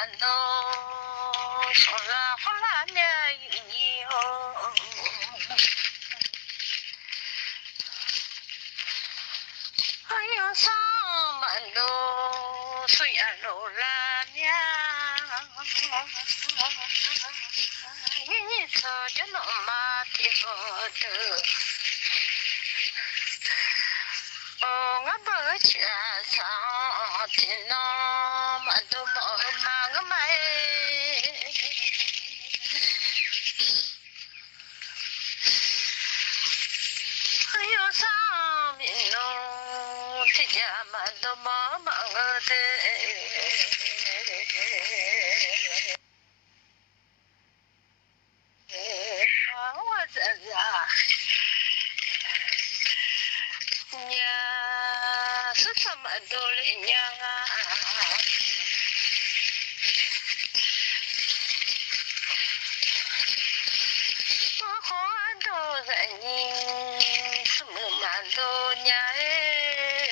满都送了后来年以后，还有上满都虽然路了面，你走就能马的不得。我不去上天堂，满都忙个买。还有上面喽，这家满都忙个的。我这呀。娘是什么都的娘啊，我好多人呢，是我蛮多娘哎，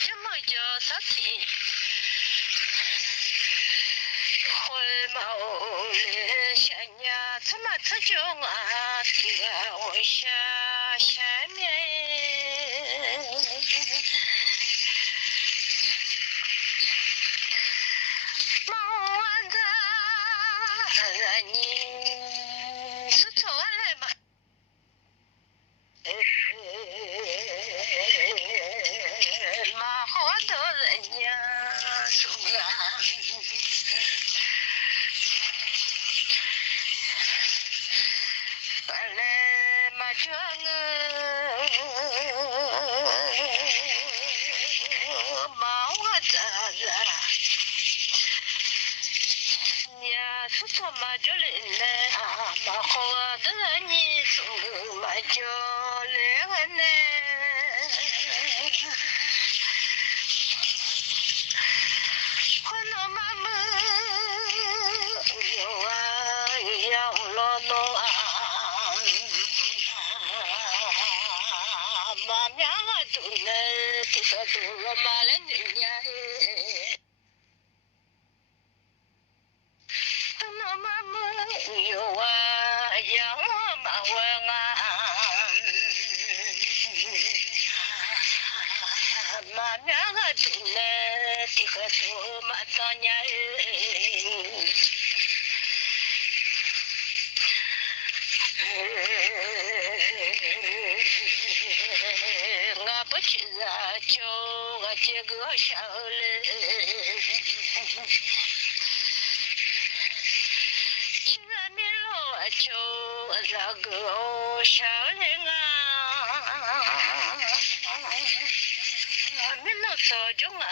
什么叫啥子？回毛里想呀，怎么这就啊？听啊，我下面，忙完的你是从来吗？马好多人呀，是啊。本来嘛就忙我这人，呀是什么就来呢？嘛好的人你是嘛就来呢？我那妈妈有啊有老弄啊。妈娘啊，都来，这个都我妈来人家哎，那妈妈有啊，养我妈我啊，妈娘啊，都来，这个都妈当年哎。我不去啊，就我这个小人，今晚明了就这个小人啊，明了早就啊。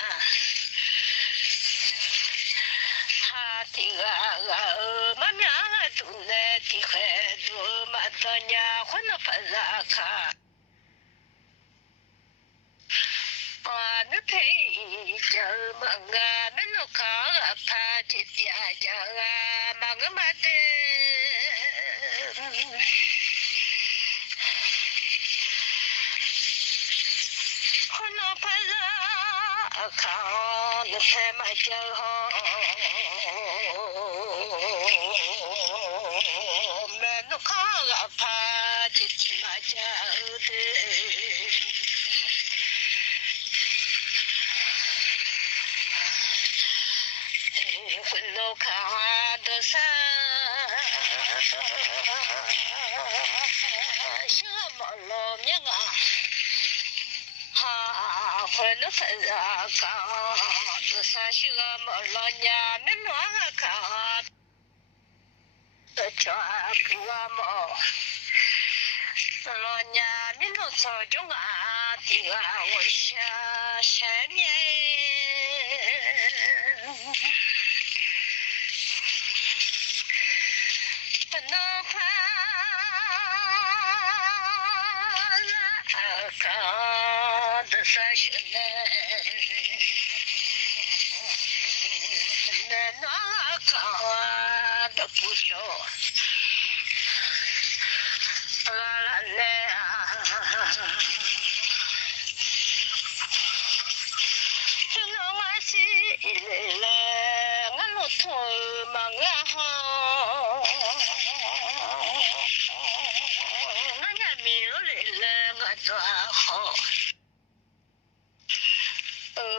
妈娘啊，都来的孩子，妈到娘混了不让看。那陪着忙啊，那路卡啊，怕的家家啊，忙个嘛的。混了不让看，那才嘛叫好。那路卡啊，怕的嘛叫的。混了看的山，什么老命啊？哈，混了分啊讲，这山什么老娘们乱讲，这家不么？老娘们都早就啊，的啊，我下面。不能怕那的三十年，那个的不少，啦啦嘞啊。忙呀哈，那家米罗来了我做好，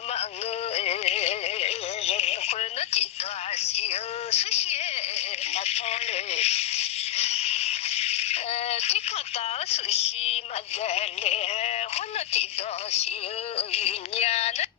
忙回那地段是是些那通嘞。这个大苏西嘛在嘞，我那地段是一年的。